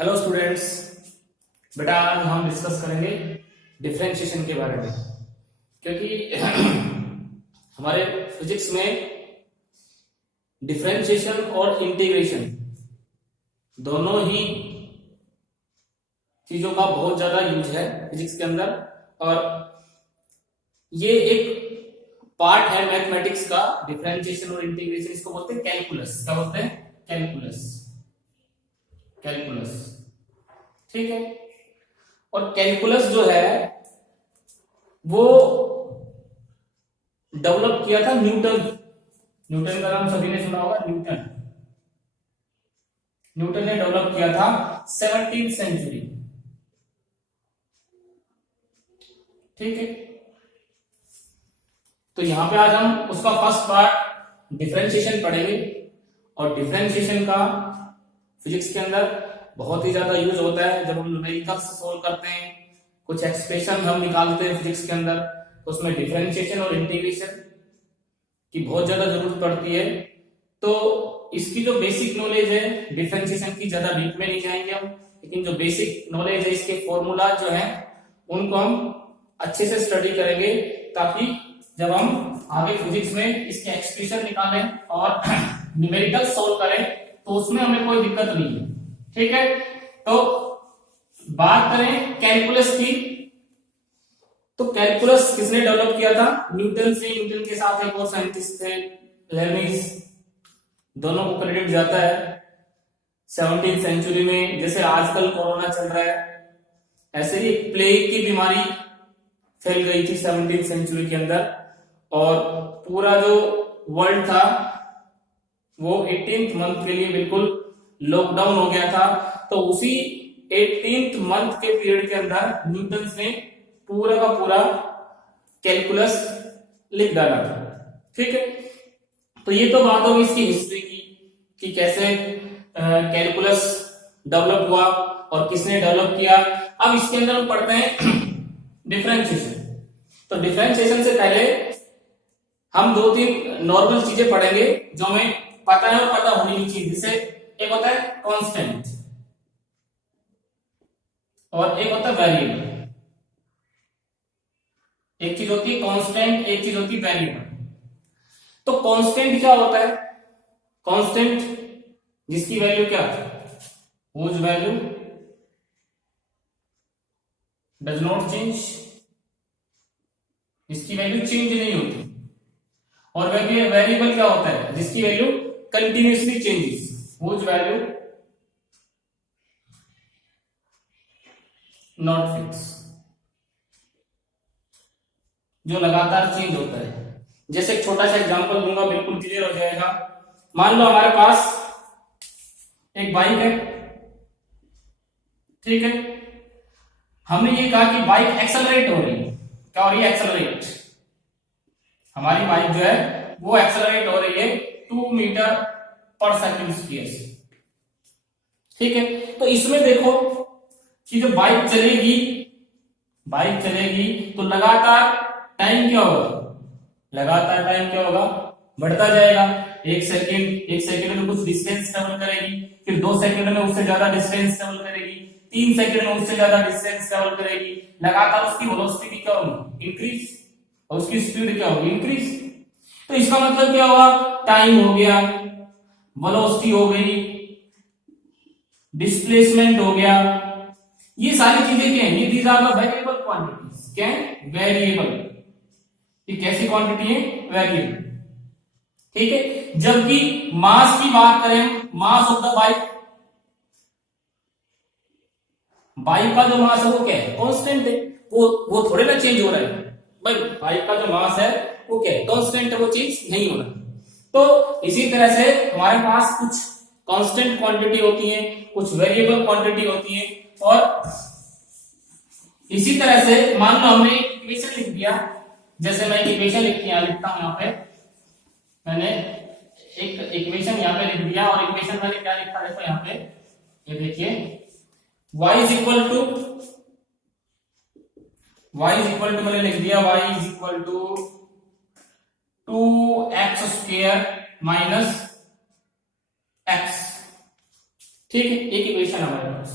Hello students. बेटा आज हम डिस्कस करेंगे डिफरेंशिएशन के बारे में, क्योंकि हमारे फिजिक्स में डिफरेंशिएशन और इंटीग्रेशन दोनों ही चीजों का बहुत ज्यादा यूज है फिजिक्स के अंदर। और ये एक पार्ट है मैथमेटिक्स का, डिफरेंशिएशन और इंटीग्रेशन। इसको बोलते हैं कैलकुलस। क्या बोलते हैं? कैलकुलस। कैलकुलस, ठीक है। और कैलकुलस जो है वो डेवलप किया था न्यूटन। न्यूटन का नाम सभी ने सुना होगा, न्यूटन। न्यूटन ने डेवलप किया था 17वीं सेंचुरी, ठीक है। तो यहां पे आज हम उसका फर्स्ट पार्ट डिफरेंशिएशन पढ़ेंगे। और डिफरेंशिएशन का फिजिक्स के अंदर बहुत ही ज्यादा यूज होता है। जब हम न्यूमेरिकल्स सोल्व करते हैं, कुछ एक्सप्रेशन हम निकालते हैं फिजिक्स के अंदर, तो उसमें डिफरेंशिएशन और इंटीग्रेशन की बहुत ज्यादा जरूरत पड़ती है। तो इसकी जो बेसिक नॉलेज है डिफरेंशिएशन की, ज्यादा डीप में नहीं जाएंगे हम, लेकिन जो बेसिक नॉलेज है इसके फॉर्मूला जो है उनको हम अच्छे से स्टडी करेंगे, ताकि जब हम आगे फिजिक्स में इसके एक्सप्रेशन निकालें और न्यूमेरिकल सोल्व करें तो उसमें हमें कोई दिक्कत नहीं है, ठीक है। तो बात करें कैलकुलस की, तो कैलकुलस किसने डेवलप किया था? न्यूटन से। न्यूटन के साथ एक और साइंटिस्ट थे, लेबनिज। दोनों को क्रेडिट जाता है 17वीं सेंचुरी में। जैसे आजकल कोरोना चल रहा है, ऐसे ही प्लेग की बीमारी फैल गई थी 17वीं सेंचुरी के अंदर, और पूरा जो वर्ल्ड था वो 18th मंथ के लिए बिल्कुल लॉकडाउन हो गया था। तो उसी 18th मंथ के पीरियड के अंदर न्यूटन ने पूरा का पूरा कैलकुलस लिख डाला था, ठीक है। तो ये तो बात होगी इसकी हिस्ट्री की, कि कैसे कैलकुलस डेवलप हुआ और किसने डेवलप किया। अब इसके अंदर हम पढ़ते हैं डिफरेंशिएशन। तो डिफरेंशिएशन से पहले हम दो तीन नॉर्मल चीजें पढ़ेंगे जो हमें पता है और पता होनी चाहिए। जैसे एक होता है कांस्टेंट और एक होता है वेरिएबल। एक चीज होती है कांस्टेंट, एक चीज होती है वेरिएबल। तो कांस्टेंट क्या होता है? कांस्टेंट जिसकी वैल्यू क्या है, whose value does not change, जिसकी वैल्यू चेंज नहीं होती। और वेरिएबल क्या होता है? जिसकी value continuously changes, whose value not fix, जो लगातार चेंज होता है। जैसे एक छोटा सा एग्जांपल दूंगा, बिल्कुल क्लियर हो जाएगा। मान लो हमारे पास एक बाइक है, ठीक है। हमने ये कहा कि बाइक एक्सेलरेट हो रही है। क्या हो रही है? एक्सेलरेट। हमारी बाइक जो है वो एक्सेलरेट हो रही है 2 मीटर पर सेकंड स्क्वायर से, ठीक है। तो इसमें देखो कि जो बाइक चलेगी तो लगातार टाइम क्या होगा? लगातार टाइम क्या होगा? बढ़ता जाएगा। एक सेकंड में कुछ डिस्टेंस ट्रेवल करेगी, फिर 2 सेकंड में उससे ज्यादा डिस्टेंस ट्रेवल करेगी, 3 सेकंड में उससे ज्यादा डिस्टेंस ट्रेवल करेगी। लगातार उसकी वेलोसिटी क्या होगी? इंक्रीज। और उसकी स्पीड क्या होगी? इंक्रीज। तो इसका मतलब क्या हुआ? टाइम हो गया, वेलोसिटी हो गई, डिस्प्लेसमेंट हो गया। ये सारी चीजें क्या है? ये these are the variable quantities. क्या है? वेरिएबल। ये कैसी क्वांटिटी है? वेरिएबल, ठीक है। जबकि मास की बात करें, मास ऑफ द बाइक का जो मास है वो क्या है? कांस्टेंट है। वो थोड़े ना चेंज हो रहा है भाई। बाइक का जो मास है वो क्या है? कांस्टेंट है, वो चेंज नहीं हो रहा। तो इसी तरह से हमारे पास कुछ कांस्टेंट क्वांटिटी होती है, कुछ वेरिएबल क्वांटिटी होती है। और इसी तरह से मान लो हमने इक्वेशन लिख दिया। जैसे मैं इक्वेशन लिखता हूं यहाँ पे, मैंने एक इक्वेशन यहाँ पे लिख दिया। और इक्वेशन मैंने क्या लिखा? देखो यहाँ पे, ये देखिए, y इज इक्वल टू मैंने लिख दिया y is equal to 2x square minus x, ठीक है। एक इक्वेशन हमारे पास।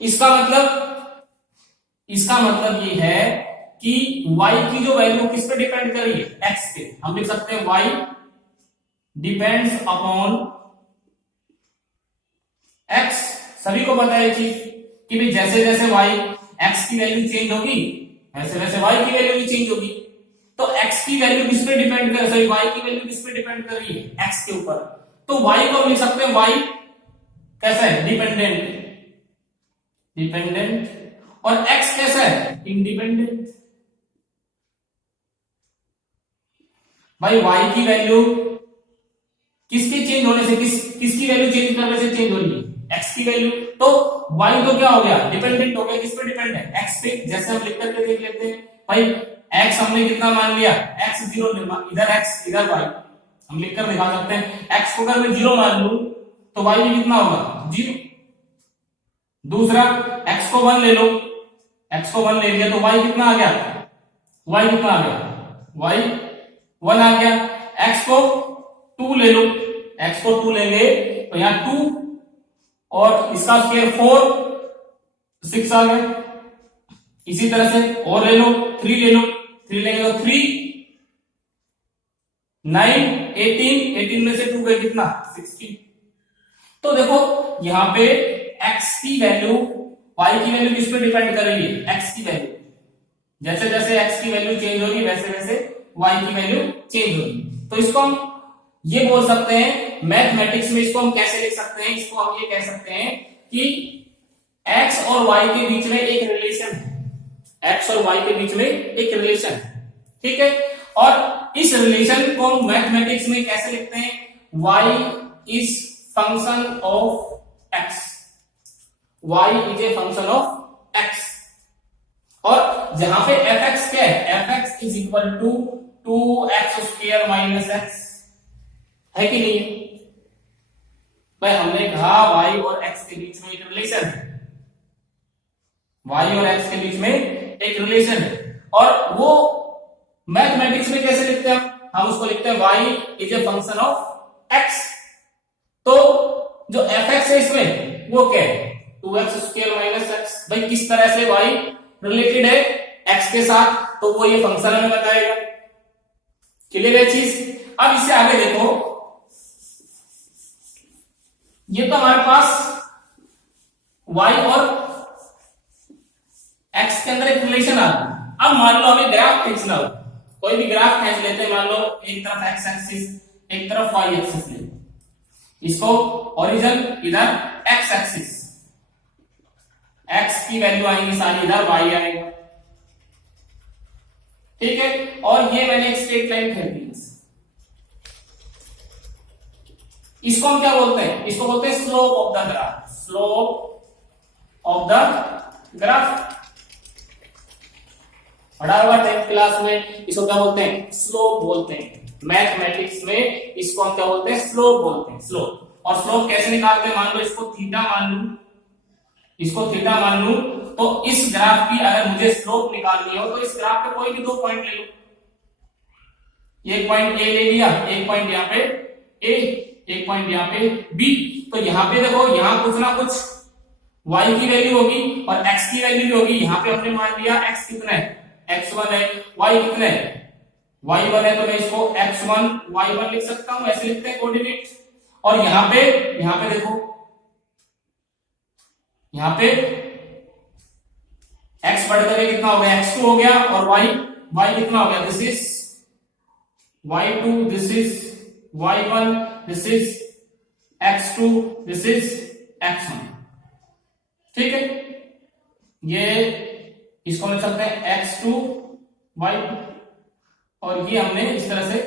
इसका मतलब ये है कि y की जो वैल्यू किस पे डिपेंड कर रही है, x पे। हम लिख सकते हैं y डिपेंड्स अपॉन x। सभी को पता है चीज कि भाई जैसे जैसे y x की वैल्यू चेंज होगी वैसे वैसे y की वैल्यू भी चेंज होगी। तो x की वैल्यू किस पे डिपेंड कर सॉरी y की वैल्यू किस पे डिपेंड कर रही है, x के ऊपर। तो y को हम लिख सकते हैं y कैसा है, डिपेंडेंट, और x कैसा है, इंडिपेंडेंट। भाई y की वैल्यू किसके चेंज होने से किसकी वैल्यू चेंज करने से चेंज हो रही है, x की वैल्यू। तो y तो क्या हो गया, डिपेंडेंट हो गया। किस पे डिपेंड है, x पे। जैसे हम लिख करके देख लेते हैं भाई, x हमने कितना मान लिया, x 0, इधर x इधर y। हम लिख कर दिखा सकते हैं, x को अगर मैं 0 मान लूं तो y भी कितना होगा, 0। दूसरा x को 1 ले लो, x को 1 ले लिया तो y कितना आ गया, y कितना आ गया, y 1 आ गया। x को 2 ले लो, x को 2 लेंगे तो यहाँ 2 और इसका स्क्वायर 4, 6 आ गया। इसी तरह से और ले लो, 3 ले लो, 3 लेंगे तो 3, 9, 18 में से 2 गए कितना, 16। तो देखो यहाँ पे x की वैल्यू y की वैल्यू किस पे डिपेंड कर रही है, x की वैल्यू। जैसे जैसे x की वैल्यू चेंज हो रही है वैसे वैसे y की वैल्यू चेंज हो रही है। तो इसको हम ये बोल सकते हैं, मैथमेटिक्स में इसको हम कैसे लिख सकते हैं, इसको हम ये कह सकते हैं कि x और y के बीच में एक रिलेशन है, x और y के बीच में एक रिलेशन है, ठीक है। और इस रिलेशन को हम मैथमेटिक्स में कैसे लिखते हैं, y is function of x, y is a function of x। और जहां पे fx क्या है, fx is equal to 2x square minus x, है कि नहीं। भाई हमने कहा y और x के बीच में एक रिलेशन है, y और x के बीच में एक रिलेशन है। और वो मैथमेटिक्स में कैसे लिखते हैं हम उसको लिखते हैं y is a function of x। तो जो fx है इसमें वो क्या है, 2x स्क्वायर माइनस x। भाई किस तरह से y रिलेटेड है x के साथ, तो वो ये फंक्शन हमें बताएगा। क्लियर है चीज। अब इससे आगे देखो, ये तो हमारे पास y और x के अंदर एक रिलेशन आ रहा। अब मान लो हमें ग्राफ खींचना हो, कोई भी ग्राफ खींच लेते हैं। मान लो एक तरफ x एक्सिस एक तरफ y एक्सिस ले, इसको ओरिजिन इधर x एक्सिस, x की वैल्यू आएंगी सारी इधर, y आएगा, ठीक है। और ये मैंने एक स्ट्रेट लाइन खींच दी, इसको हम क्या बोलते हैं, इसको बोलते हैं slope of the graph, slope of the graph. पढ़ा होगा 10th क्लास में, इसको क्या बोलते हैं, स्लोप बोलते हैं। मैथमेटिक्स में इसको हम क्या बोलते हैं, स्लोप बोलते हैं, स्लोप। और स्लोप कैसे निकालते हैं, मान लो इसको थीटा मान लूं, इसको थीटा मान लूं, तो इस ग्राफ की अगर मुझे स्लोप निकालनी हो तो इस ग्राफ पे कोई भी 2 पॉइंट ले लो, एक पॉइंट ए ले लिया, एक पॉइंट यहाँ पे ए, एक पॉइंट यहाँ पे बी। तो यहाँ पे देखो, यहाँ कुछ ना कुछ y की वैल्यू होगी और x की वैल्यू भी होगी। यहाँ पे हमने मान लिया x कितना है, x1 है, y कितना है, y1 है, तो मैं इसको x1 y1 लिख सकता हूं, ऐसे लिखते हैं कोऑर्डिनेट। और यहाँ पे देखो, यहाँ पे x बढ़ करके कितना हो गया, x2 हो गया, और y कितना हो गया, this is y2, this is y1, this is x2, this is x1, ठीक है। ये इसको लिख सकते हैं x2 y2, और ये हमने इस तरह से,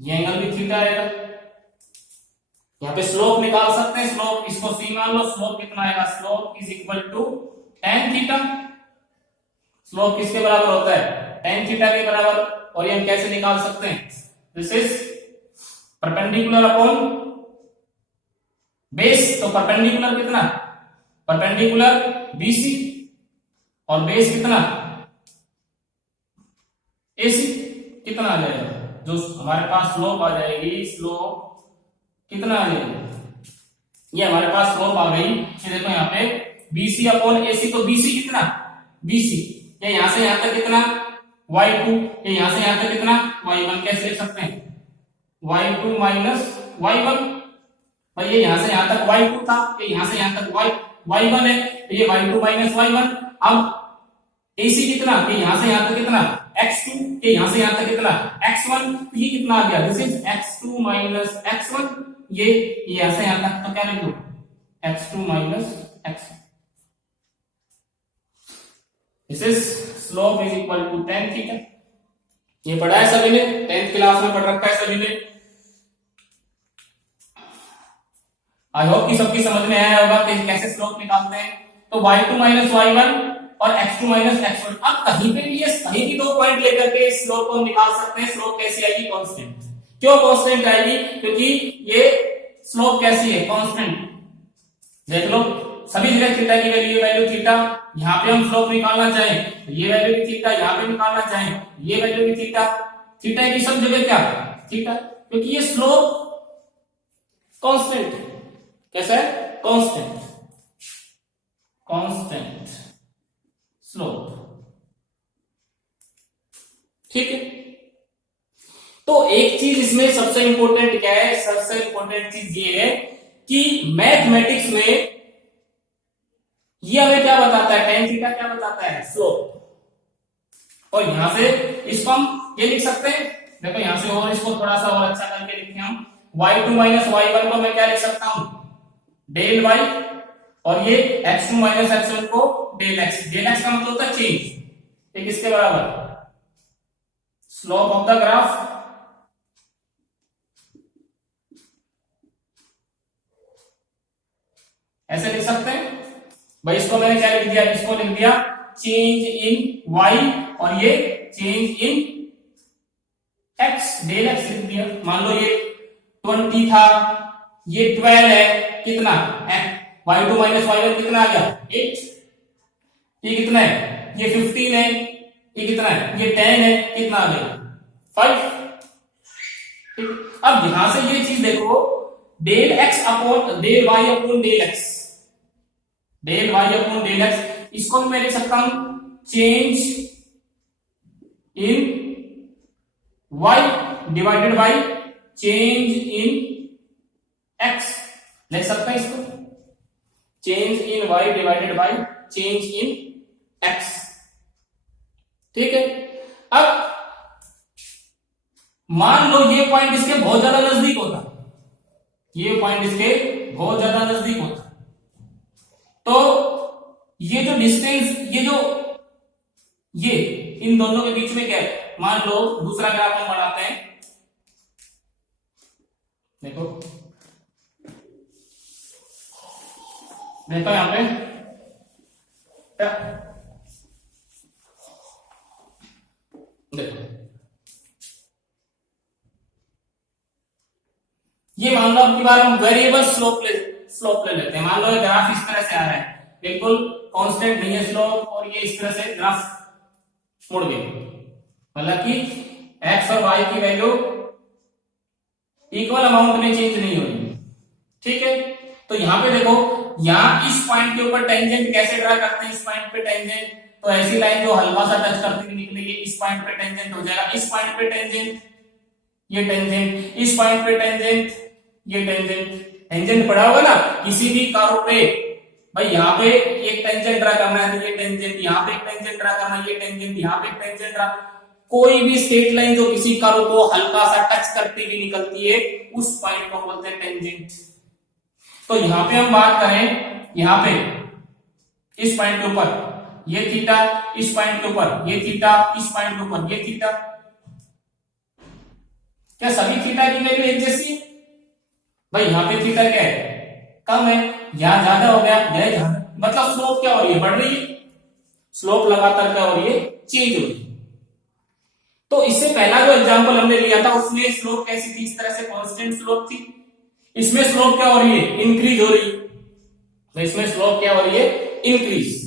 ये एंगल भी थीटा आएगा। यहाँ पे स्लोप निकाल सकते हैं, स्लोप इसको c मान लो, स्लोप कितना आएगा, slope is equal to tan theta. Slope किसके बराबर होता है, tan थीटा के बराबर। और ये हम कैसे निकाल सकते हैं, this is perpendicular upon base. तो परपेंडिकुलर कितना, परपेंडिकुलर BC, और बेस कितना, AC। कितना आ जाएगा, जो हमारे पास स्लोप आ जाएगी, स्लोप कितना आ जाएगा, ये हमारे पास स्लोप आ गई। ये देखो यहाँ पे BC अपॉन AC, तो BC कितना, BC, ये यहां से यहां तक कितना y2, ये यहां से यहां तक कितना y1, कैसे लिख सकते हैं y2 माइनस y1, भाई ये यहां से यहां तक y2 था, ये यहां से यहां तक y1 है, तो ये y2 माइनस y1। अब AC कितना, ये यहां से यहां तक कितना x2, ये यहां से यहां तक कितना x1, तो ये कितना आ गया, this is x2 minus x1, ये यहां से यहां तक, तो क्या लिखूं x2 minus x1। This is slope is equal to tan theta. ये पढ़ा है सभी ने, 10th क्लास में पढ़ रखा है सभी ने। आई होप कि सबकी समझ में आया होगा कि कैसे स्लोप निकालते हैं। तो y2 माइनस y1 और x2 माइनस x1। अब कहीं पे भी ये कहीं भी 2 पॉइंट लेकर के स्लोप को निकाल सकते हैं। स्लोप कैसी आएगी, कांस्टेंट। क्यों कांस्टेंट आएगी, क्योंकि ये स्लोप कैसी है, कांस्टेंट। देख लो सभी जगह थीटा की वैल्यू थीटा, यहाँ पे हम स्लोप निकालना चाहें ये वैल्यू भी थीटा, यहाँ पे निकालना चाहें ये वैल्यू भी थीटा, थीटा की सब जगह क्या थीटा, क्योंकि ये स्लोप कांस्टेंट है। कैसा है, कांस्टेंट, कांस्टेंट स्लोप, ठीक है। तो एक चीज इसमें सबसे इंपॉर्टेंट क्या है, सबसे इंपॉर्टेंट चीज ये है कि मैथमेटिक्स में ये हमें क्या बताता है, tan थीटा क्या बताता है, स्लोप। और यहां से इसको हम ये लिख सकते हैं, देखो यहां से और इसको थोड़ा सा और अच्छा करके लिखें हम, y2 माइनस y1 को मैं क्या लिख सकता हूं, डेल y, और ये x2 माइनस x1 को डेल x। डेल x का मतलब होता है चेंज, ये किसके बराबर, स्लोप ऑफ द ग्राफ। ऐसे लिख सकते हैं भाई। इसको मैंने क्या लिख दिया, इसको लिख दिया चेंज इन y, और ये change in x, del x लिख दिया। मान लो ये 20 था, ये 12 है, कितना y2 माइनस y1 कितना आ गया 8, ये कितना है, ये 15 है, ये कितना है, ये 10 है, कितना आ गया 5। ठीक, अब यहां से ये चीज देखो, del x upon del y upon del x, del y upon del x, इसको मैं लिख सकता हूं change in y divided by change in x, लिख सकता है इसको change in y divided by change in x। ठीक है, अब मान लो ये पॉइंट इसके बहुत ज्यादा नजदीक होता, ये पॉइंट इसके बहुत ज्यादा नजदीक होता, तो ये जो डिस्टेंस, ये इन दोनों के बीच में क्या है, मान लो दूसरा ग्राफ हम बनाते हैं। देखो देखो यहां पे देखो, ये मान लो अब की बार हम वेरिएबल स्लोप ले लेते हैं। मान लो ग्राफ इस तरह से आ रहा है, बिल्कुल कांस्टेंट नहीं है स्लोप, और ये इस तरह से ग्राफ मुड़ गई, मतलब कि x और y की वैल्यू इक्वल अमाउंट में चेंज नहीं हो रही। ठीक है, तो यहां पे देखो, यहां इस पॉइंट के ऊपर टेंजेंट कैसे ड्रा करते हैं, इस पॉइंट पे टेंजेंट, तो ऐसी लाइन जो हल्का सा टच करती हुई निकलेगी, इस पॉइंट पे टेंजेंट हो जाएगा, इस पॉइंट पे टेंजेंट, ये टेंजेंट, इस पॉइंट पे टेंजेंट, ये टेंजेंट। टेंजेंट पढ़ा होगा ना किसी भी कर्व पे, भाई यहाँ पे एक टेंजेंट ड्रा करना है तो ये टेंजेंट, यहाँ पे एक टेंजेंट ड्रा करना है, ये टेंजेंट, यहाँ पे एक टेंजेंट ड्रा, कोई भी स्ट्रेट लाइन जो किसी कर्व को हल्का सा टच करती हुई निकलती है, उस पॉइंट को बोलते हैं टेंजेंट। तो यहाँ पे हम बात करें, यहाँ पे इस पॉइंट के ऊपर ये थीटा, इस पॉइंट के ऊपर ये थीटा, इस पॉइंट के ऊपर ये थीटा, क्या सभी थीटा की वैल्यू एक जैसी है? भाई यहाँ पे थीटा क्या है, कम है, यहां ज्यादा हो गया, यह ज्यादा, मतलब स्लोप क्या हो रही है, बढ़ रही है, स्लोप लगातार क्या हो रही है, चेंज हो रही है। तो इससे पहला जो एग्जांपल हमने लिया था उसमें स्लोप कैसी थी, इस तरह से कांस्टेंट स्लोप थी। इसमें स्लोप क्या हो रही है, इंक्रीज हो रही है, तो इसमें स्लोप क्या हो रही है, इंक्रीज।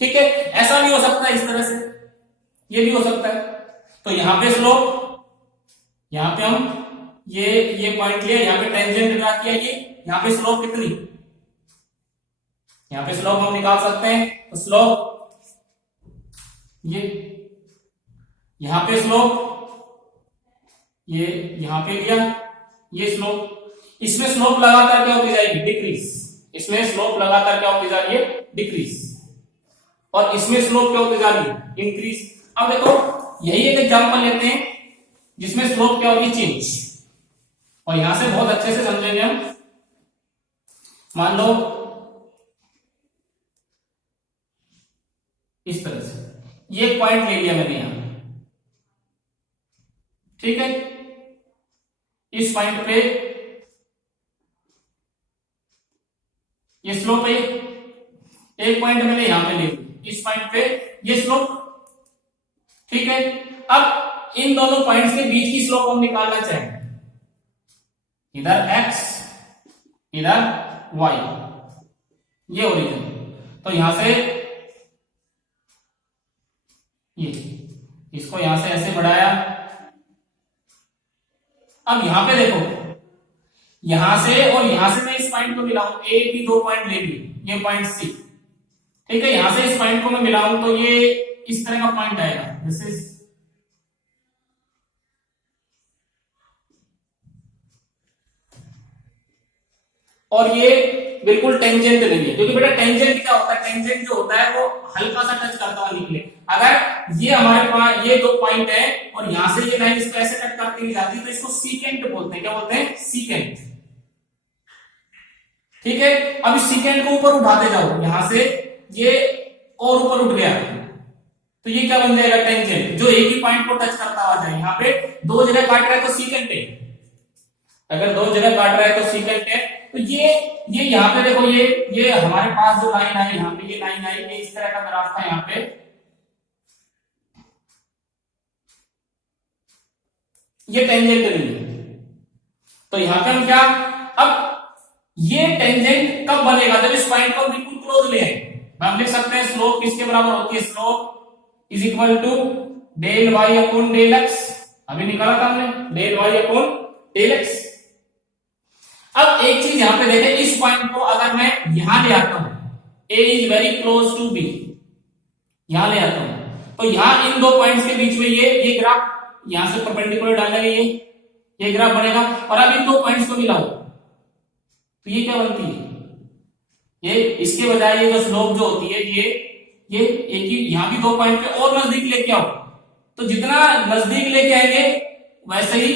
ठीक है, ऐसा भी हो सकता है इस तरह से, ये भी हो सकता है। तो यहां पे स्लोप, यहां पे हम ये पॉइंट लिया, यहाँ पे टेंजेंट ड्रा किया, ये यहाँ पे स्लोप कितनी यहाँ पे स्लोप हम निकाल सकते हैं। तो स्लोप ये, यहां पे स्लोप ये यहां पे लिया, ये स्लोप, इसमें स्लोप लगातार क्या होती जाएगी, डिक्रीज। इसमें स्लोप लगातार क्या होती जा रही है, डिक्रीज, और इसमें स्लोप क्या होती जा रही है, इंक्रीज। अब देखो यही एक एग्जांपल लेते हैं जिसमें स्लोप क्या होगी, चेंज, और यहां से बहुत अच्छे से समझेंगे हम। मान लो इस तरह से ये एक पॉइंट ले लिया मैंने यहां, ठीक है, इस पॉइंट पे ये स्लोप है, एक पॉइंट मैंने यहां पे ले लिया, इस पॉइंट पे ये स्लोप, ठीक है। अब इन दोनों पॉइंट्स के बीच की स्लोप हम निकालना चाहेंगे, इधर x इधर y, ये ओरिजिन। तो यहां से ये, इसको यहां से ऐसे बढ़ाया। अब यहां पे देखो, यहां से और यहां से मैं इस पॉइंट को मिलाऊं, ए बी दो पॉइंट ले लिए, ये पॉइंट सी, ठीक है, यहां से इस पॉइंट को मैं मिलाऊं तो ये इस तरह का पॉइंट आएगा, दिस इज, और ये बिल्कुल टेंजेंट नहीं है, क्योंकि बेटा टेंजेंट क्या होता है, टेंजेंट जो होता है वो हल्का सा टच करता हुआ निकले। अगर ये हमारे पास ये दो पॉइंट है और यहां से ये लाइन इसको ऐसे कट करती हुई जाती है तो इसको सीकेंट बोलते हैं, क्या बोलते हैं, सीकेंट, ठीक है। अब इस सीकेंट को ऊपर उठाते जाओ, यहां से ये और ऊपर उठ गया तो ये क्या बन जाएगा, टेंजेंट, जो एक ही पॉइंट को टच करता हुआ जाए। यहां पे दो जगह काट रहा है तो सीकेंट है, अगर दो जगह काट रहा है तो सीकेंट है। तो ये यहां पे देखो, ये हमारे पास जो लाइन आई, यहां पे ये लाइन आई, ये इस तरह का ग्राफ था यहां पे, ये टेंजेंट नहीं है। तो यहां पे हम क्या, अब ये टेंजेंट कब बनेगा, जब इस पॉइंट को बिल्कुल क्लोज ले आए। हम लिख सकते हैं स्लोप किसके बराबर होती है, slope is equal to del Y upon del x, अभी निकाला था हमने, del Y upon del x. अब एक चीज यहां पे देखें, इस पॉइंट को अगर मैं यहां ले आता हूं, A is very close to B, यहां ले आता हूं, तो यहां इन दो पॉइंट्स के बीच में ये ग्राफ यहां से परपेंडिकुलर डालेंगे, ये ग्राफ बनेगा। और अब इन दो पॉइंट्स को मिलाओ तो ये क्या बनती है, ये इसके बजाय ये जो स्लोप जो होती है, ये एक ही, यहां भी दो पॉइंट पे और नजदीक लेके आओ, तो जितना नजदीक लेके आएंगे वैसे ही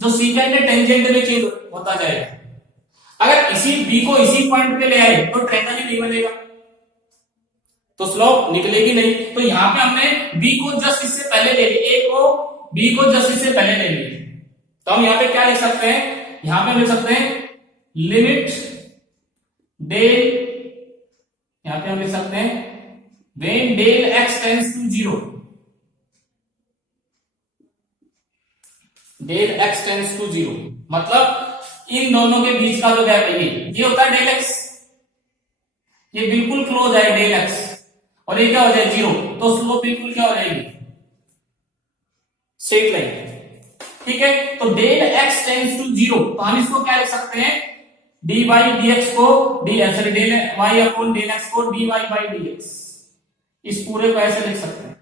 जो सीकेंट है टेंजेंट में चेंज होता जाएगा। अगर इसी B को इसी पॉइंट पे ले आए तो ट्रायंगल ही नहीं बनेगा, तो स्लोप निकलेगी नहीं। तो यहां पे हमने B को जस्ट इससे पहले ले लिया, A को B को जस्ट इससे पहले ले लिया, तो हम यहां पे क्या लिख सकते हैं, यहां पे लिख सकते हैं लिमिट डेल, यहां पे हम लिख सकते हैं when del x tends to 0, del x tends to 0, मतलब इन दोनों के बीच का जो गैप है ये होता है डेल एक्स, ये बिल्कुल क्लोज है डेल एक्स, और ये क्या हो जाए 0, तो स्लोप बिल्कुल क्या हो जाएगी, स्ट्रेट लाइन, ठीक है। तो डेल एक्स टेंड्स टू 0, तो हम इसको क्या लिख सकते हैं, डी बाई डी एक्स को sorry del Y upon del X को D Y by D X, इस पूरे को ऐसे लिख सकते हैं।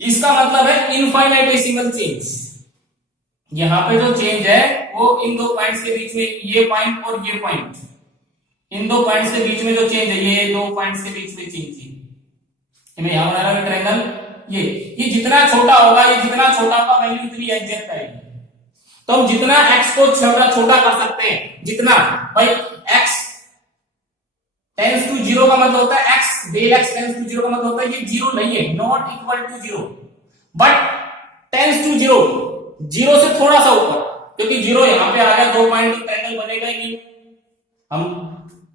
इसका मतलब है इनफाइनाइटेसिमल चेंज, यहां पे जो चेंज है वो इन दो पॉइंट्स के बीच में, ये पॉइंट और ये पॉइंट, इन दो पॉइंट्स के बीच में जो चेंज है, ये दो पॉइंट्स के बीच में चेंज है। मैं यहां बना रहा हूं ट्रायंगल, ये जितना छोटा होगा, ये जितना छोटा होगा वैल्यू इतनी एग्जैक्ट आएगी। तो हम जितना x को छोटा कर सकते हैं, जितना भाई x टेंड्स टू 0 का मतलब होता है x, del x tends to 0 का मतलब होता है ये 0 नहीं है, not equal to 0, but tends to 0 से थोड़ा सा ऊपर, क्योंकि 0 यहां पे आ गया, दो पॉइंट तो ट्रायंगल बनेगा ही नहीं, हम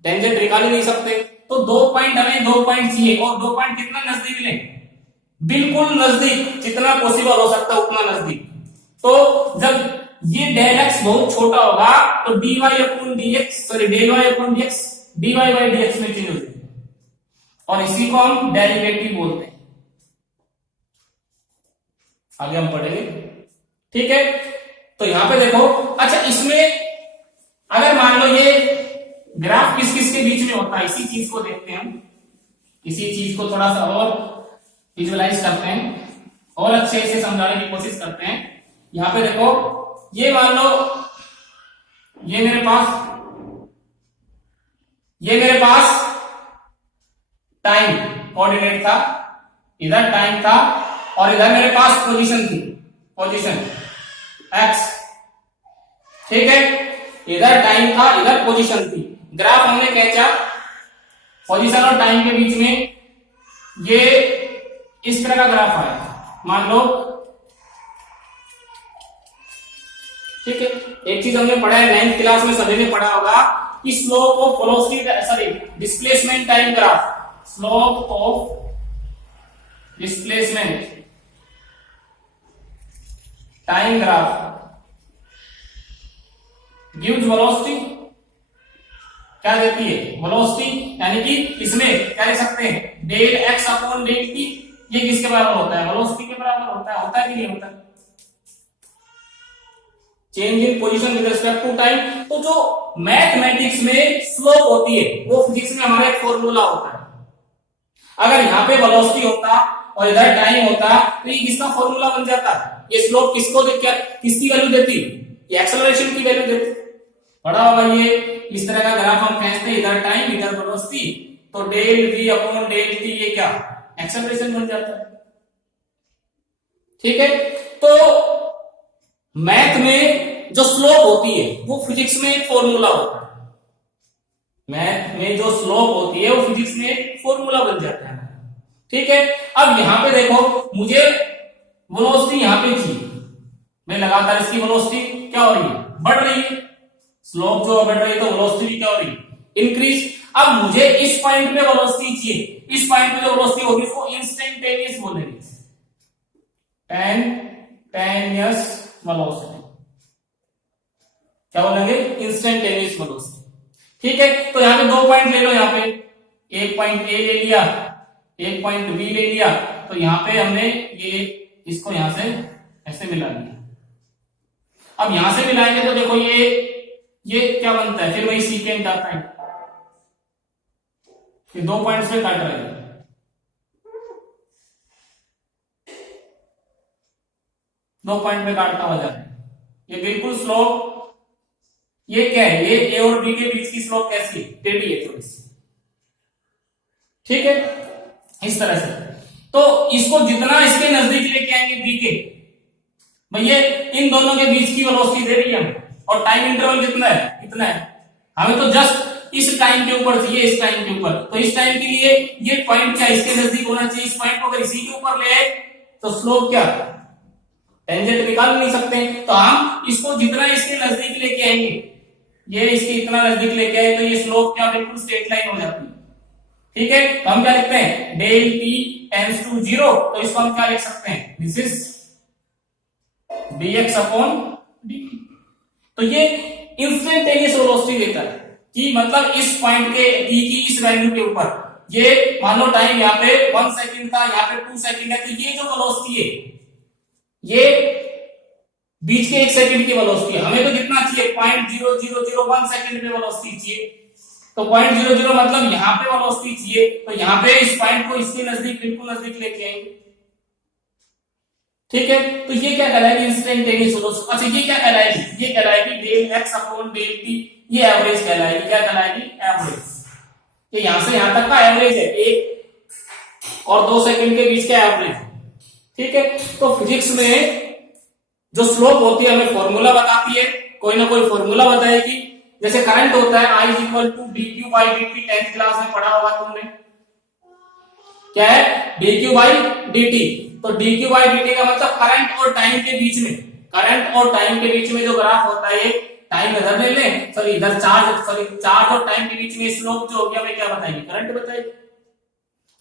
टेंजेंट निकाल ही नहीं सकते। तो दो पॉइंट हमें, दो पॉइंट चाहिए, और दो पॉइंट कितना नजदीक लें, बिल्कुल नजदीक, जितना पॉसिबल हो सकता है उतना नजदीक। तो जब ये डेल एक्स बहुत छोटा होगा तो dy upon dx, sorry del y upon dx dy by dx में चेंज हो जाएगा, और इसी को हम डेरिवेटिव बोलते हैं, आगे हम पढ़ेंगे, ठीक है। तो यहां पे देखो, अच्छा इसमें अगर मान लो ये ग्राफ किस किस होता है, इसी चीज को देखते हैं हम, इसी चीज को थोड़ा सा और विजुअलाइज करते हैं और अच्छे से समझाने की कोशिश करते हैं। यहां पे देखो, ये मान लो ये मेरे पास टाइम कोऑर्डिनेट था, इधर टाइम था और इधर मेरे पास पोजीशन थी, पोजीशन एक्स, ठीक है। इधर टाइम था, इधर पोजीशन थी। ग्राफ हमने खींचा, पोजीशन और टाइम के बीच में ये इस तरह का ग्राफ आया, मान लो, ठीक है। एक चीज हमने पढ़ा है 9th क्लास में, सभी ने पढ़ा होगा कि slope of velocity, sorry, displacement time graph, slope of displacement time graph gives velocity, क्या देती है, वेलोसिटी, यानी कि इसमें क्या लिख सकते हैं, del x upon del T. ये किसके बराबर होता है, वेलोसिटी के बराबर होता है कि नहीं होता, change in position with respect to time. तो जो मैथमेटिक्स में स्लोप होती है वो फिजिक्स में हमारा एक फॉर्मूला होता है। अगर यहाँ पे वेलोसिटी होता और इधर टाइम होता तो ये किसका फॉर्मूला बन जाता, ये स्लोप किसकी वैल्यू देती, ये एक्सेलरेशन की वैल्यू देती। पढ़ा होगा ये, इस तरह का ग्राफ हम खींचते हैं, इधर टाइम इधर वेलोसिटी, तो del v upon del T, ये क्या, एक्सेलरेशन बन जाता है, ठीक है। तो मैथ में जो स्लोप होती है वो फिजिक्स में एक फॉर्मूला होता है, मैथ में जो स्लोप होती है वो फिजिक्स में एक फॉर्मूला बन जाता है, ठीक है। अब यहां पे देखो, मुझे वेलोसिटी यहां पे थी, मैं लगातार इसकी वेलोसिटी क्या हो रही है, बढ़ रही है, स्लोप जो बढ़ रही है तो वेलोसिटी भी क्या हो रही है, इंक्रीज। अब मुझे इस पॉइंट पे वेलोसिटी चाहिए, इस पॉइंट पे जो वेलोसिटी होगी उसको इंस्टेंटेनियस बोलेंगे, इंस्टेंटेनियस वेलोसिटी, क्या बोलेंगे, इंस्टेंटेनियस वेलोसिटी, ठीक है। तो यहां पे दो पॉइंट ले लो, यहां पे एक पॉइंट ए ले लिया, एक पॉइंट बी ले लिया, तो यहां पे हमने ये इसको यहां से ऐसे मिला लिया। अब यहां से मिलाएंगे तो देखो ये क्या बनता है, फिर वही सीकेंट आता है, फिर दो पॉइंट्स पे काट रहे हैं, दो पॉइंट पे काटता हुआ जा रहा है, ये बिल्कुल स्लोप, ये क्या है, ये ए और बी के बीच की स्लोप कैसी है, टेढ़ी है थोड़ी सी, ठीक है, इस तरह से। तो इसको जितना इसके नजदीक लेके आएंगे बी के, भैया इन दोनों के बीच की वेलोसिटी दे रही है हम, और टाइम इंटरवल कितना है, इतना है, हमें तो जस्ट इस टाइम के ऊपर चाहिए, इस टाइम के ऊपर, तो इस टाइम के लिए ये पॉइंट क्या इसके नजदीक होना चाहिए, इस पॉइंट को अगर इसी के ऊपर ले आए तो स्लोप क्या, टेंजेंट निकाल नहीं सकते, तो हम इसको जितना इसके नजदीक लेके आएंगे, ये इसके इतना नजदीक लेके आए तो ये स्लोप क्या बिल्कुल स्ट्रेट लाइन हो जाती है, ठीक है। तो हम क्या लिखते हैं, डेल टी टेंड्स टू 0, तो इसको हम क्या लिख सकते हैं, this is dx upon dt। तो ये इंस्टेंटेनियस वेलोसिटी देता है कि मतलब इस पॉइंट के t की इस वैल्यू के ऊपर, ये मान लो टाइम यहाँ पे 1 सेकंड था, यहाँ पे 2 सेकंड है, तो ये जो वेलोसिटी है ये बीच के 1 सेकंड की वेलोसिटी है, हमें तो कितना चाहिए, 0.0001 सेकंड पे वेलोसिटी चाहिए, तो 0.00 मतलब यहाँ पे वेलोसिटी चाहिए, तो यहाँ पे इस पॉइंट को इसके नजदीक बिल्कुल नजदीक लेके आएंगे, ठीक है। तो ये क्या कहलाएगी, इंस्टेंटेनियस वेलोसिटी। अच्छा ये क्या कहलाएगी, ये कहलाएगी del x upon del T, ये एवरेज कहलाएगी, क्या कहलाएगी, एवरेज। ये यहां से यहां तक का एवरेज है, 1 और 2 सेकंड के बीच का एवरेज, ठीक है। तो फिजिक्स में जो स्लोप होती है हमें फॉर्मूला बताती है, कोई ना कोई फॉर्मूला बताएगी, जैसे करंट होता है I equal to dq by dt, 10th class में पढ़ा होगा तुमने, क्या है, dq बाई dt। तो dq बाई dt का मतलब करंट और टाइम के बीच में, करंट और टाइम के बीच में जो ग्राफ होता है, टाइम इधर ले लें, सॉरी इधर चार्ज और टाइम के बीच में स्लोप जो होगी हमें क्या बताएगी, करंट बताएगी।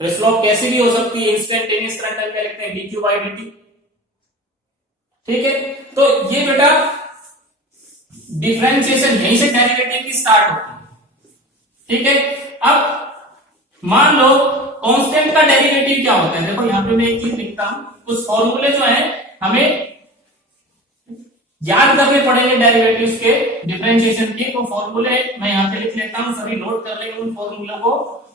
तो स्लोप कैसी भी हो सकती है, इंस्टेंटेनियस करंट हम क्या लिखते हैं, dq बाई dt, ठीक है। तो ये बेटा डिफरेंशिएशन यहीं से डेरिवेटिव की स्टार्ट होती है, ठीक है। अब मान लो कांस्टेंट का डेरिवेटिव क्या होता है, देखो यहां पे मैं एक चीज लिखता हूं, कुछ फॉर्मूले जो है हमें याद करने पड़ेंगे डेरिवेटिव्स के, डिफरेंशिएशन के। तो फॉर्मूले मैं यहाँ पे लिख लेता हूँ, सभी नोट कर लेंगे उन फॉर्मूलों को,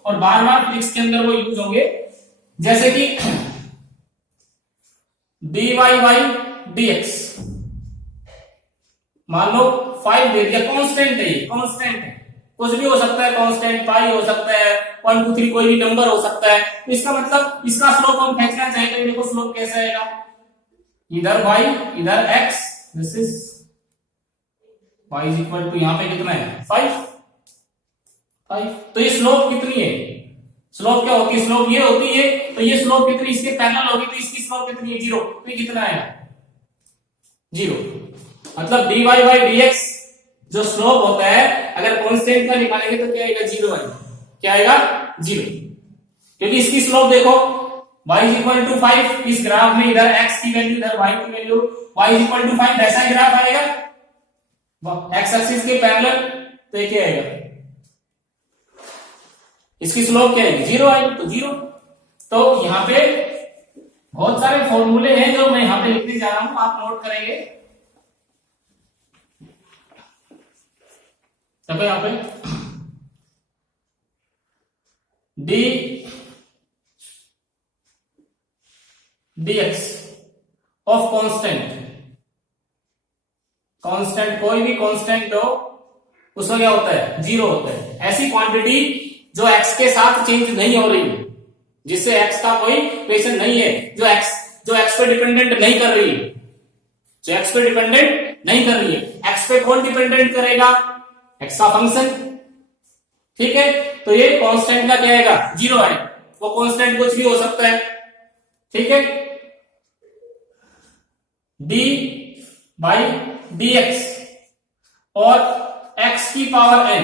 और बार बार फिजिक्स के अंदर वो यूज होंगे। जैसे कि dy बाई dx, मान लो 5 दे दिया, कांस्टेंट है, ये कांस्टेंट है, कुछ भी हो सकता है, कांस्टेंट पाई हो सकता है, 1 2 3 कोई भी नंबर हो सकता है। तो इसका मतलब इसका स्लोप हम खींचना चाहेंगे, देखो स्लोप कैसा आएगा, इधर y इधर x, this is y is equal to, यहां पे कितना है 5। तो ये स्लोप कितनी है, स्लोप क्या होती है, स्लोप ये होती है, तो ये स्लोप कितनी इसके पैरेलल होगी, तो इसकी स्लोप कितनी है 0, तो ये कितना है 0। मतलब dy बाई dx जो स्लोप होता है, अगर कांस्टेंट का निकालेंगे तो क्या आएगा 0 आएगा, क्या आएगा 0, क्योंकि इसकी स्लोप देखो y इज इक्वल टू 5, इस ग्राफ में इधर x की वैल्यू इधर y की value, y is equal to 5, ऐसा ही ग्राफ आएगा x एक्सिस के पैरेलल, तो ये क्या आएगा, इसकी स्लोप क्या आएगी 0 आएगी, तो 0। तो यहाँ पे बहुत सारे फॉर्मूले हैं जो मैं यहाँ पे लिखने जा रहा हूं, आप नोट करेंगे। देखो यहाँ पे dx ऑफ कांस्टेंट, कांस्टेंट कोई भी कांस्टेंट हो उसका क्या होता है 0 होता है। ऐसी क्वांटिटी जो x के साथ चेंज नहीं हो रही है, जिससे x का कोई रिलेशन नहीं है, जो x पे डिपेंडेंट नहीं कर रही है, जो x पे डिपेंडेंट नहीं कर रही है। x पे कौन डिपेंडेंट करेगा, x का फंक्शन, ठीक है। तो ये कांस्टेंट का क्या आएगा 0 है, वो कांस्टेंट कुछ भी हो सकता है, ठीक है। d बाई dx और x की पावर n,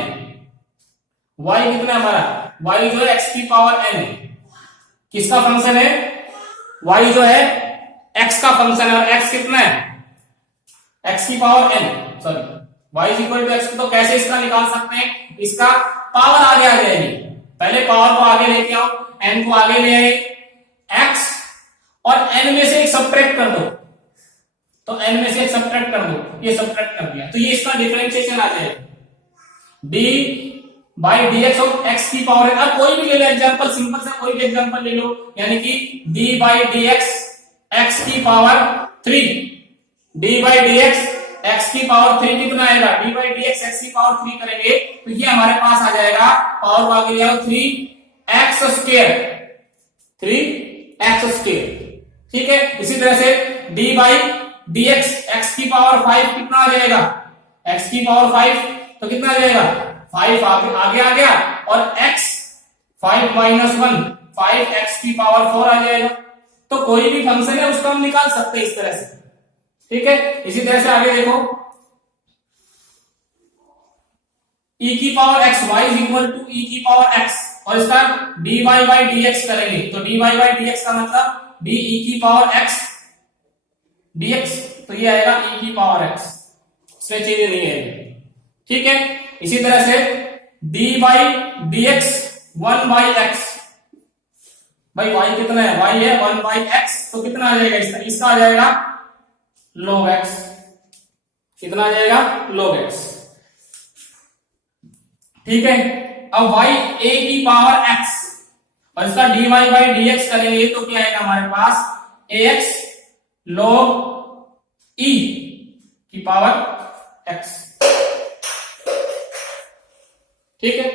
y कितना है हमारा, y जो है x की पावर n है, किसका फंक्शन है, y जो है x का फंक्शन है, और x कितना है x की power n, sorry y is equal to x। तो कैसे इसका निकाल सकते हैं, इसका पावर आगे आ जाएगी, पहले पावर को आगे लेके आओ, n को आगे ले आए, x और n में से एक सब्ट्रैक्ट कर दो, तो n में से एक सब्ट्रैक्ट कर दो, ये सब्ट्रैक्ट कर दिया, तो ये इसका डिफरेंशिएशन आ जाएगा d by dx of x की पावर n। अब कोई भी ले लो एग्जांपल, सिंपल सा कोई भी एग्जांपल ले लो, यानी कि d बाई dx x की power 3, d by dx x की पावर 3 कितना आएगा, d बाई dx x की पावर 3 करेंगे तो ये हमारे पास आ जाएगा, पावर को आगे ले आओ 3x स्क्वायर, 3x स्क्वायर, ठीक है। इसी तरह से d बाई dx x की पावर 5 कितना आ जाएगा, x की पावर 5, तो कितना आ जाएगा 5 आगे आ गया, और x 5 माइनस 1 5x की पावर 4 आ जाएगा। तो कोई भी फंक्शन है उसको हम निकाल सकते हैं इस तरह से, ठीक है। इसी तरह से आगे देखो e की power x y is equal to e की पावर x, और इसका dy बाई dx करेंगे, तो dy बाई dx का मतलब d e की पावर x dx, तो ये आएगा e की पावर x, इसमें चेंज नहीं है, ठीक है। इसी तरह से d by dx 1 by x, भाई y कितना है, y है 1 बाई x, तो कितना आ जाएगा इसका आ जाएगा log x, कितना आ जाएगा log x, ठीक है। अब y a की पावर x और इसका dy बाई dx करेंगे तो क्या आएगा हमारे पास ax log e की पावर x, ठीक है।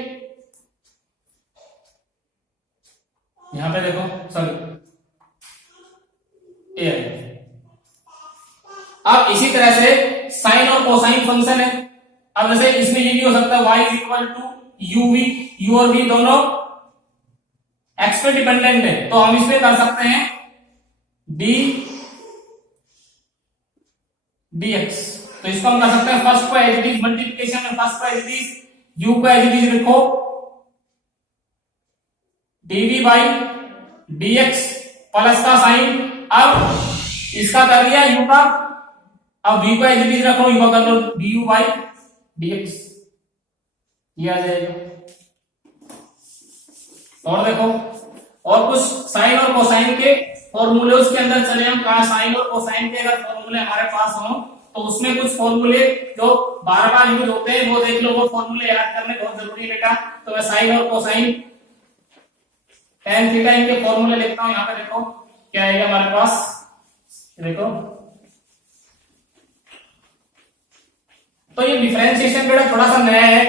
यहां पे देखो सॉरी a है। अब इसी तरह से साइन और कोसाइन फंक्शन है, अब जैसे इसमें ये भी हो सकता है y is equal to u और v दोनों x पे डिपेंडेंट है, तो हम इसमें कर सकते हैं d dx, तो इसको हम कर सकते हैं फर्स्ट को एज इट इज, मल्टीप्लिकेशन में फर्स्ट को एज इट इज, u को एज इट इज लिखो dv बाई dx प्लस का साइन, अब इसका कर लिया u का, अब v को एज इट इज रखो, u का कर लो du बाई dx, ये आ जाएगा। और देखो और कुछ साइन और कोसाइन के फॉर्मूले उसके अंदर चले हम, कहा साइन और कोसाइन के अगर फॉर्मूले हमारे पास हो तो उसमें कुछ फॉर्मूले जो बार बार यूज होते हैं वो देख लो, वो फॉर्मूले याद करने बहुत जरूरी है बेटा। तो मैं साइन और कोसाइन tan थीटा इनके फॉर्मूले लिखता हूं। यहाँ पे देखो क्या आएगा हमारे पास, देखो तो ये डिफरेंशिएशन बेटा थोड़ा सा नया है,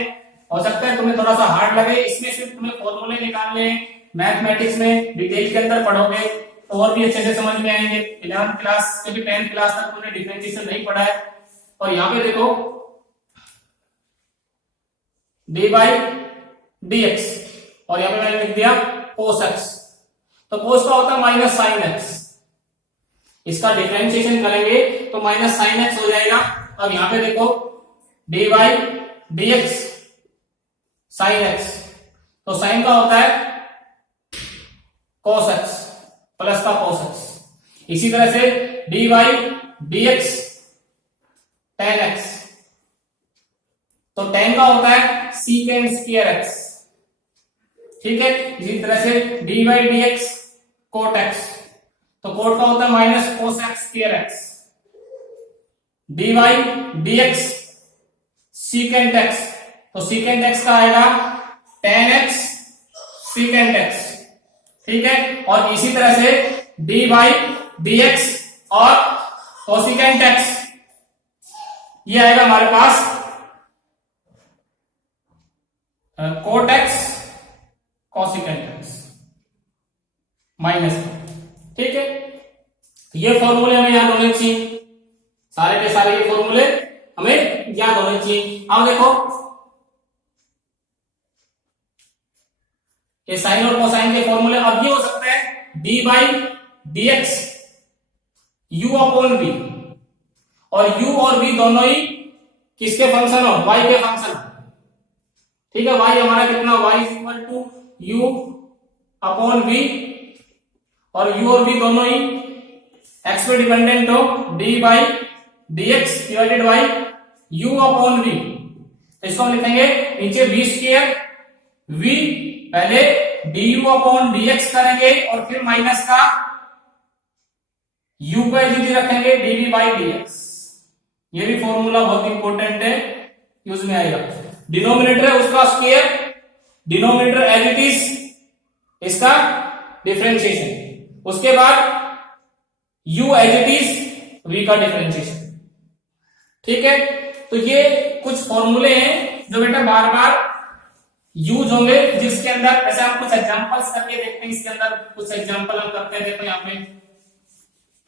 हो सकता है तुम्हें थोड़ा सा हार्ड लगे। इसमें सिर्फ तुम्हें फॉर्मूले निकालने हैं, मैथमेटिक्स में डिटेल के अंदर पढ़ोगे तो और भी अच्छे से समझ में आएंगे। 11th क्लास से भी 10th क्लास तक तुमने डिफरेंशिएशन नहीं पढ़ा है। और यहाँ पे देखो डी बाई डी एक्स, और यहाँ पे मैंने लिख दिया cos x। तो cos का होता है माइनस साइन x, इसका डिफरेंशिएशन करेंगे तो माइनस साइन x हो जाएगा। अब यहाँ पे देखो d by D x sine x, तो साइन का होता है cos x प्लस का cos x। इसी तरह से D by D x tan x, तो tan का होता है सीकेंड स्क्वायर x, ठीक है। इसी तरह से D by D x cot x, तो कोट का होता है minus cos x square x. D by D x secant x, तो सीकेंट एक्स का आएगा टेन एक्स सीकेंट एक्स, ठीक है। और इसी तरह से डी बाई डी एक्स और कोसिकेंट एक्स, ये आएगा हमारे पास cot X cosecant X minus, ठीक है। ये फॉर्मूले हमें याद होने चाहिए, सारे के सारे ये फॉर्मूले हमें याद होने चाहिए। अब देखो ये साइन और कोसाइन के फॉर्मूले अब ये हो सकते हैं D by D x u upon b, और यू और बी दोनों ही किसके फंक्शन हो, वाई के फंक्शन, ठीक है। वाई हमारा कितना, y is equal to u upon b, और यू और बी दोनों ही एक्स पे डिपेंडेंट हो, d by D x divided by u upon b. तो इसको हम लिखेंगे नीचे बी स्क्वायर वी, पहले d u upon d x करेंगे और फिर माइनस का u को एज रखेंगे dv बाई dx। ये भी फॉर्मूला बहुत इंपॉर्टेंट है, यूज में आएगा। डिनोमिनेटर है उसका square, denominator as it is, इसका डिफरेंशिएशन, उसके बाद u as it is v का डिफरेंशिएशन, ठीक है। तो ये कुछ फॉर्मूले हैं जो बेटा बार बार यूज होंगे जिसके अंदर, जैसे हम कुछ एग्जांपल्स करके देखते हैं, इसके अंदर कुछ एग्जांपल हम करते हैं। देखो यहाँ पे